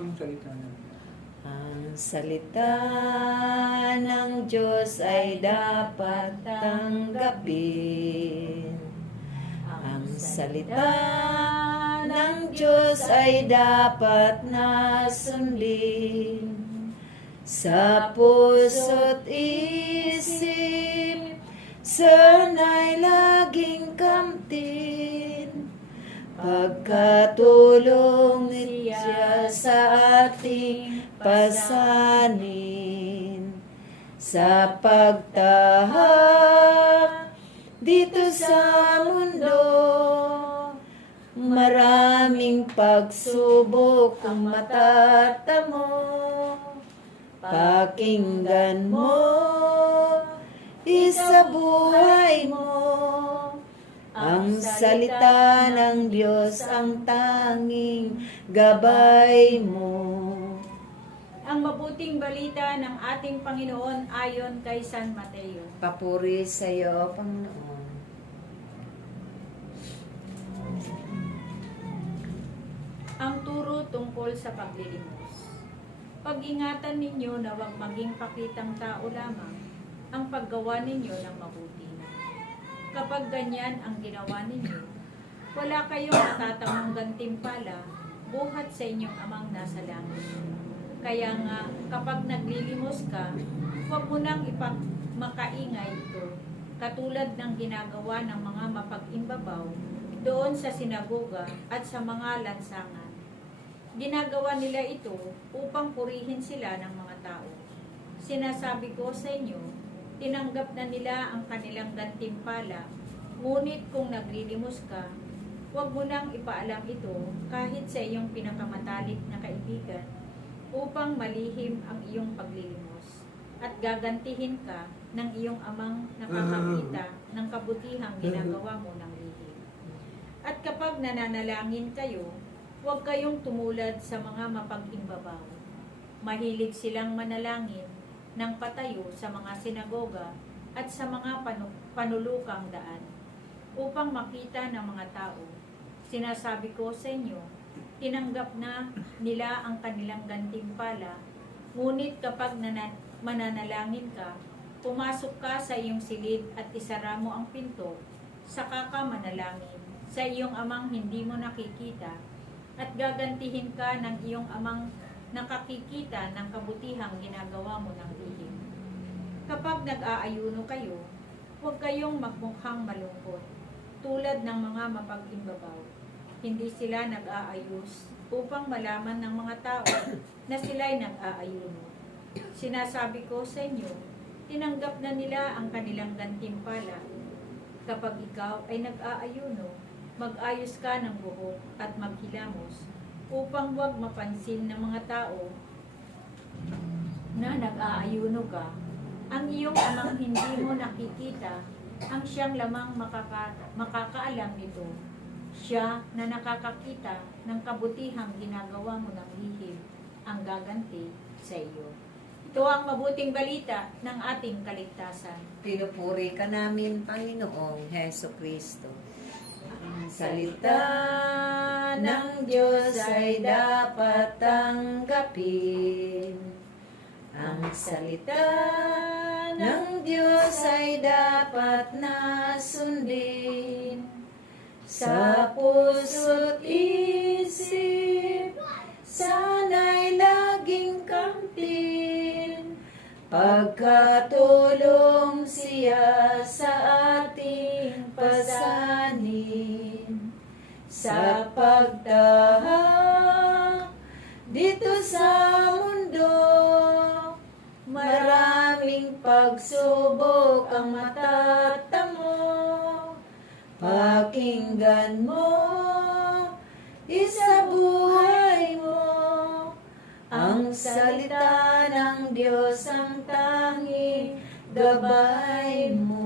Ang salita ng Diyos. Ang salita ng Diyos ay dapat tanggapin. Ang salita ng Diyos ay dapat nasundin. Sa puso't isip, sana'y laging kamtin. Pagkatulong niya sa ating pasanin. Sa pagtahak dito sa mundo, maraming pagsubok ang matatamo. Pakinggan mo, isabuhay mo, ang salita ng Diyos ang tanging gabay mo. Ang mabuting balita ng ating Panginoon ayon kay San Mateo. Papuri sa iyo, Panginoon. Ang turo tungkol sa paglilimos. Pag-ingatan ninyo na huwag maging pakitang tao lamang ang paggawa ninyo ng mabuti. Kapag ganyan ang ginawa ninyo, wala kayong natatamang gantimpala buhat sa inyong amang nasa langit. Kaya nga, kapag naglilimos ka, huwag mo nang makaingay ito, katulad ng ginagawa ng mga mapag-imbabaw doon sa sinagoga at sa mga lansangan. Ginagawa nila ito upang purihin sila ng mga tao. Sinasabi ko sa inyo, tinanggap na nila ang kanilang gantimpala, ngunit kung naglilimos ka, huwag mo nang ipaalam ito kahit sa iyong pinakamatalik na kaibigan, upang malihim ang iyong paglilimos, at gagantihin ka ng iyong amang nakakakita ng kabutihang ginagawa mo ng lihim. At kapag nananalangin kayo, huwag kayong tumulad sa mga mapag-imbabaw. Mahilig silang manalangin ng patayo sa mga sinagoga at sa mga panulukang daan, upang makita ng mga tao. Sinasabi ko sa inyo, tinanggap na nila ang kanilang gantimpala, ngunit kapag mananalangin ka, pumasok ka sa iyong silid at isara mo ang pinto, saka ka manalangin sa iyong amang hindi mo nakikita, at gagantihin ka ng iyong amang nakakikita ng kabutihang ginagawa mo ng lihim. Kapag nag-aayuno kayo, huwag kayong magmukhang malungkot, tulad ng mga mapag-imbabaw. Hindi sila nag-aayos upang malaman ng mga tao na sila'y nag-aayuno. Sinasabi ko sa inyo, tinanggap na nila ang kanilang gantimpala. Kapag ikaw ay nag-aayuno, mag-ayos ka ng buhok at maghilamos, upang huwag mapansin ng mga tao na nag-aayuno ka. Ang iyong amang hindi mo nakikita, ang siyang lamang makakaalam nito. Siya na nakakakita ng kabutihang ginagawa mo ng lihim, ang gaganti sa iyo. Ito ang mabuting balita ng ating kaligtasan. Pinupuri ka namin, Panginoong Heso Kristo. Ang salita ng Diyos ay dapat tanggapin. Ang salita ng Diyos ay dapat nasundin. Sa puso't isip, sana'y laging kamtin. Pagkatulong siya sa ating pasanin. Sa pagtahak dito sa mundo, maraming pagsubok ang matatamo. Pakinggan mo, isabuhay mo, ang salita ng Diyos ang tanging gabay mo.